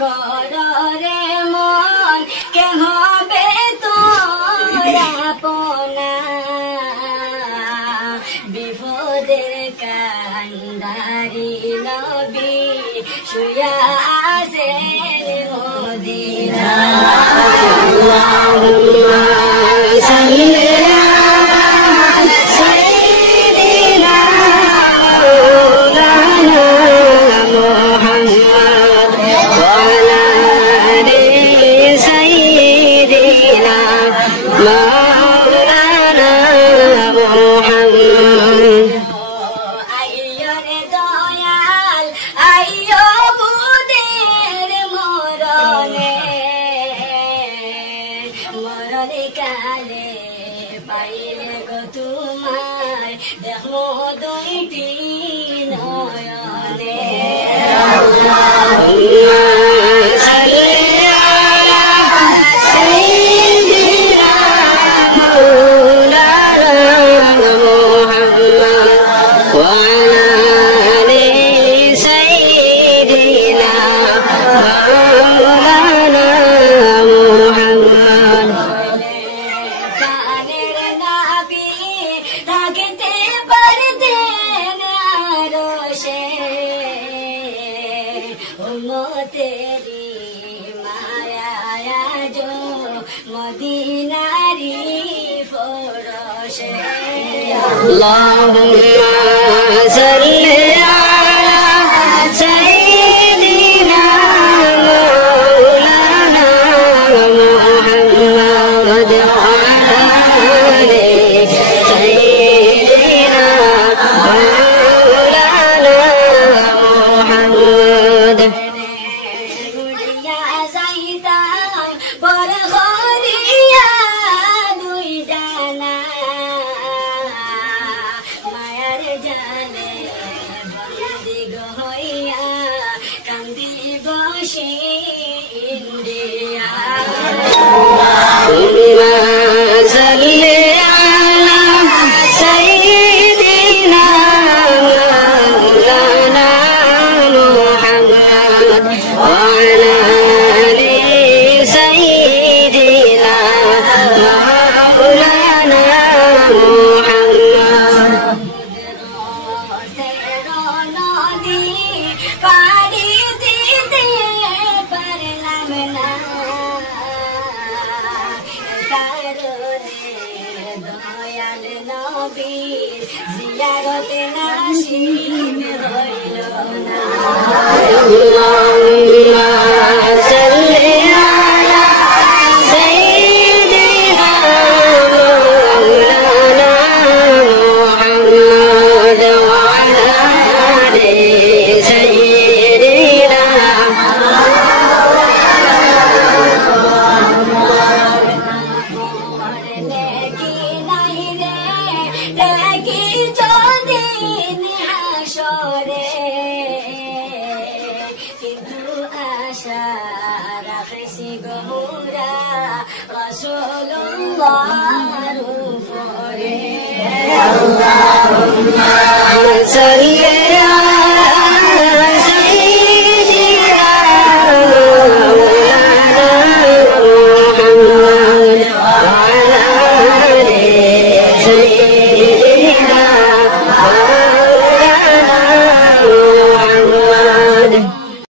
কররে মন কে হবে তোর আপনা বিপদের কান্দারি নবী শুয়া আছেন মদিনা আল্লাহুম্মা সাল্লি কালে পাইলে গো তোমায় দেখো দুইটি নয়নে আল্লাহুম্মা সাল্লি আলা সাইয়্যিদিনা মাওলানা মুহাম্মদ ওয়া আলা আলি সাইয়্যিদিনা মাওলানা মুহাম্মদ तेरी माया जो मदीनारी फरोशे अल्लाहुम्मा सल्ली अला सय्यिदिना मौलाना मुहम्मद व अला आलि सय्यिदिना मौलाना मुहम्मद জিয়ারতে নাসিব হইল না আল্লাহুম্মা সাল্লি আলা সাইয়্যিদিনা মাওলানা মুহাম্মদ ওয়া আলা আলি সাইয়্যিদিনা Rasulullah, Allahumma salli